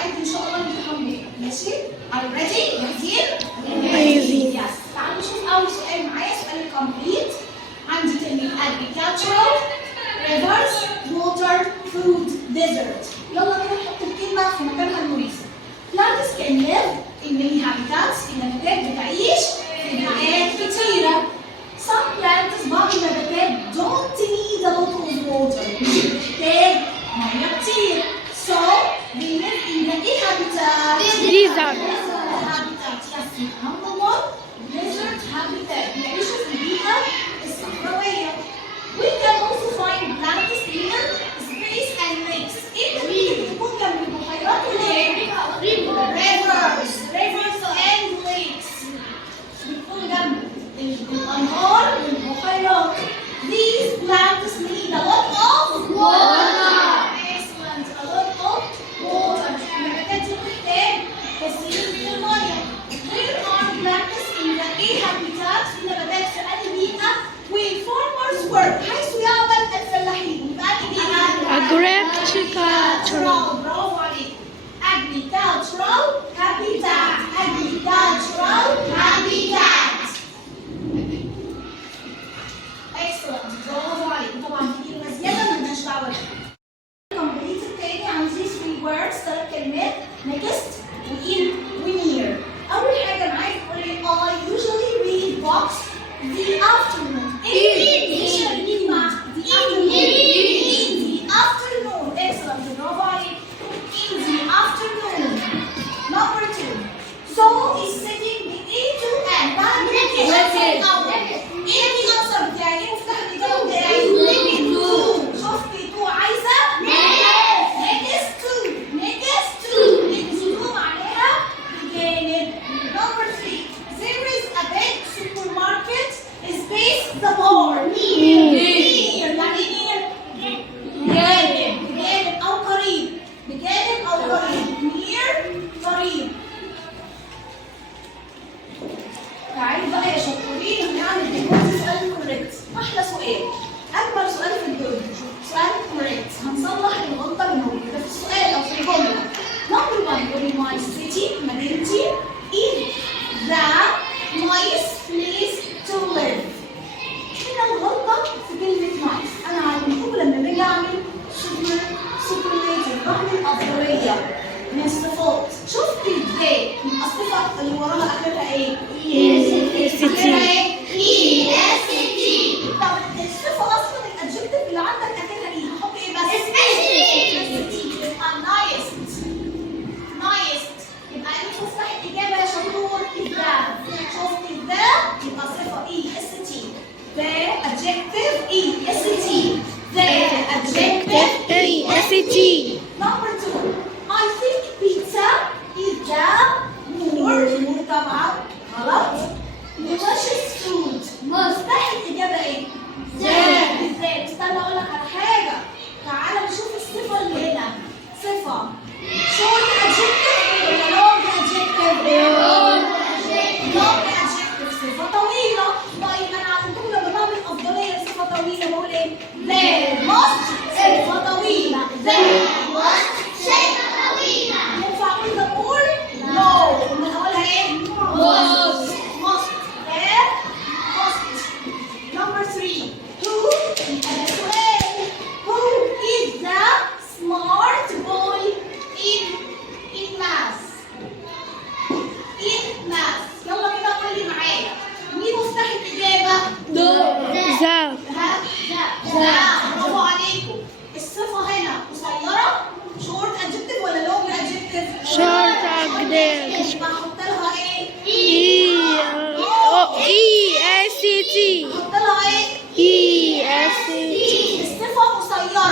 هنعد ان شاء الله الامتحان بكره. ماشي؟ Are you ready؟ جاهزين؟ جاهزين. يس. تعالوا نشوف اول سؤال معايا، سؤال الكومبليت. عندي كلمة agricultural, rivers, water, food, desert. يلا كده نحط الكلمة في مكانها المناسب. Plants can live in many habitats. النباتات بتعيش في بيئات كتيرة. Some plants بعض النباتات don't need a lot of water. مش بتحتاج مية كتير. So they live in the habitat. Desert. habitat. Yes. Number one, desert habitat. بيعيشوا في البيئة الصحراوية. We can also find plants in space and lakes. ايه اللي بيكون جنب البحيرات والايه؟ rivers and lakes. بيكون جنب الأنهار والبحيرات. These plants need a lot of water. Excellent. A lot of water. النباتات دي بتحتاج كثير من المية. There are plants in the habitat. في نباتات في أي بيئة where farmers work. حيث يعمل الفلاحين. في أي بيئة؟ Agricultural. برافو عليك. Agricultural habitat. Agricultural habitat. Excellent. برافو عليك. طبعا في كلمة زيادة مالناش دعوة بيها. الكومبليت التاني عندي 3 words، 3 كلمات. next وin وnear. أول حاجة معايا تقول لي I usually read books the afternoon. ايش اللي مع the afternoon؟ in the afternoon. Excellent. برافو عليك. in the afternoon. Number 2. So is sitting between 2 and 1. ايه الأنسر بتاعي؟ ايه مفتاح الإجابة بتاعي؟ 2. شفتي 2 عايزة؟ next to. next to معناها بجانب. Number 3. There is a big supermarket space the bar. near. يعني near بجانب أو قريب. near قريب. تعالوا بقى يا شطورين هنعمل دلوقتي سؤال كوريكت. احلى سؤال، اجمل سؤال في الدنيا. سؤال كوريكت. هنصلح الغلطه اللي موجوده في السؤال او في الجمله. نمبر 1 يقول لي ماي سيتي مدينتي is the nice place to live. هنا الغلطه في كلمه نايس. انا علمتكم لما باجي اعمل سوبرليتيف بعمل افضليه من الصفات. شفتي ازاي؟ يبقى الصفه اللي وراها اخرها ايه؟ طب الصفة أصلا الأدجكتيف اللي عندك آخرها إيه؟ هحط إيه بس؟ يبقى نايست. يبقى أنت مفتاح الإجابة يا شطور إذا. شفتي ذا يبقى صفة EST. The adjective EST. The adjective EST. Number 2. I think pizza is the more طبعا غلط. delicious food. مفتاح الإجابة إيه؟ ذات. استنى أقول لك على حاجة. تعالى نشوف الصفة اللي هنا. صفة short adjective ولا long adjective؟ long adjective. صفة طويلة. طيب أنا علمتكم لما بعمل أفضلية صفة طويلة بقول إيه؟ the most. صفة طويلة. the most. ينفع أقول the more؟ no. أمال أقولها إيه؟ most. Number 3. Who is the smart boy in math? يلا كده قول لي معايا. مين مفتاح الإجابة؟ ذا. برافو عليكم. الصفة هنا قصيرة short adjective ولا long adjective؟ Short adjective. يبقى أحط لها إيه؟ EST. أحط لها إيه؟ EST. الصفة قصيرة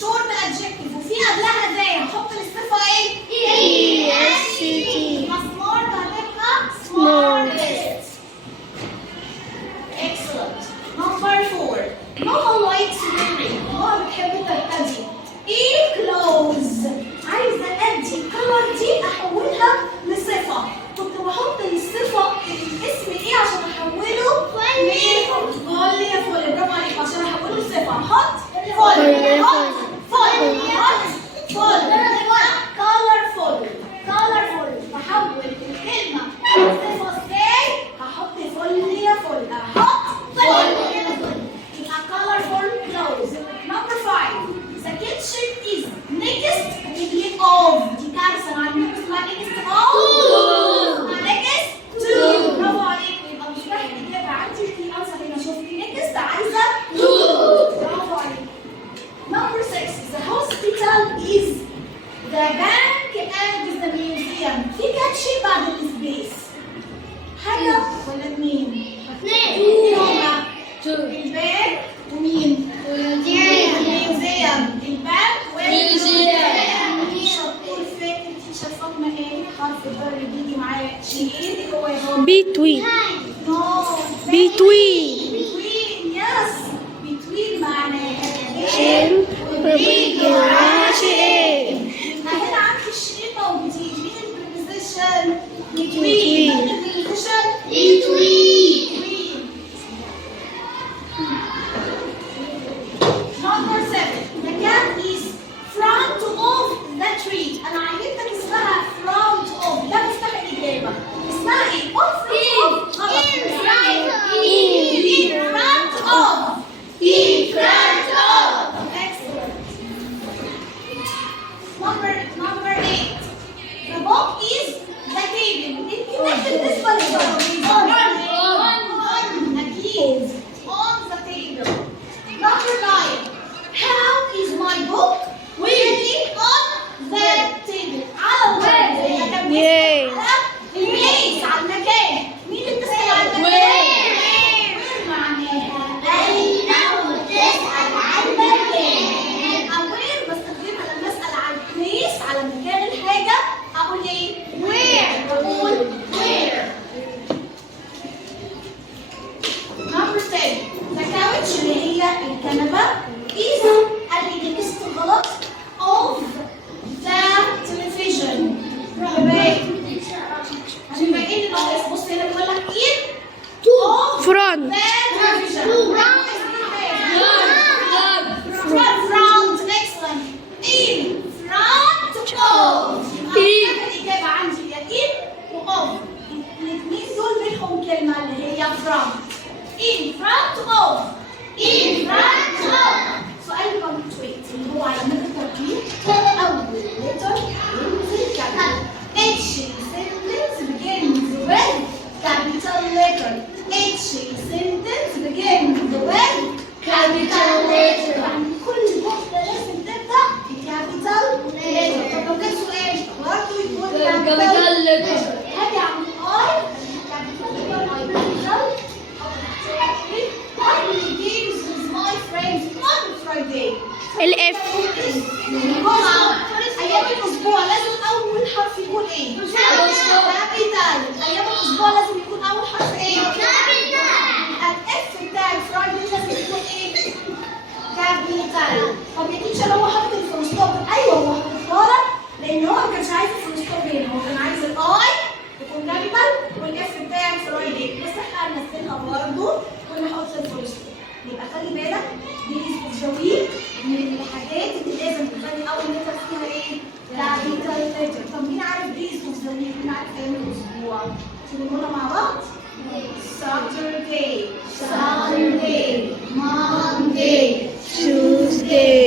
short adjective وفي قبلها ذا. نحط الصفة إيه؟ EST. يبقى smart هتبقى smartest. Excellent. Number 4. ماما likes wearing. ماما بتحب ترتدي إيه clothes. عايزة أدي الكلر دي أحولها The bank and the museum. في كام شيء بعد السبيس؟ حاجة ولا اتنين؟ هما البنك ومين؟ الميوزيوم. البنك والميوزيوم. شطور فاكر تيتشر فاطمة ايه؟ حرف الجر اللي بيجي معاه شيء ايه اللي هو يا بابا؟ between No. between Between, yes. Between معناها in وبين راشئين هنا عندي الشيء موجودين. مين البريبوزيشن؟ Between. مين البريبوزيشن؟ Number 7. The cat is front of the tree. أنا عينتك اسمها front of. ده مفتاح الإجابة. اسمها إيه؟ What front of؟ غلط. اسمها إيه؟ In front of. In front of. Excellent. Number 8. The book is the table. الكتاب بالنسبة للترابيزة. أكيد. On the table. Number 9. How is my book? Really on the table. على الورق. Yay. على البيت. على المكان. مين اللي بتسأل على المكان؟ Where معناها أين وتسأل عن المكان. Where بستخدمها لما أسأل عن place على مكان الحاجة. أقول إيه؟ Where. بقول where. Number 10. The couch اللي هي الكنبة is against غلط of the television. هتبقى ايه اللي ناقص؟ بص هنا بيقول لك ايه؟ of front the television. Front. Excellent. In front of. الإجابة عندي يا in و of. الاثنين دول بينهم كلمة اللي هي front. In front of. In front of. سؤال punctuate اللي هو علامات الترتيب. أول letter ينزل capital. Each sentence begins with capital letter. Each sentence begins with capital letter. يعني كل جملة لازم تبدأ بcapital letter. طب لو كان سؤال برضه يكون capital letter. هاجي أعمل capital letter capital. I will games with my friends on Friday. الإف الجمعة أيام الأسبوع لازم أول حرف يكون إيه؟ كابيتال. أيام الأسبوع لازم يكون أول حرف إيه؟ كابيتال. الإف بتاع الفرايدي لازم يكون إيه؟ كابيتال. طب يا تيتشر هو حاطط الفلوستوب. أيوه هو حاططها لك لأن هو ما كانش عايز الفلوستوب هنا، هو كان عايز الأي تكون كابيتال والإف بتاع الفرايدي، بس إحنا هننزلها برضه ونحط الفلوستوب. يبقى خلي بالك دي الزويل من الحاجات اللي لازم تخلي اول لتر فيها ايه؟ كابيتال لتر. طب مين عارف دايز اوف ذا ويك؟ مين عارف ايام الاسبوع؟ نقولها مع بعض؟ Saturday, Sunday, Monday, Tuesday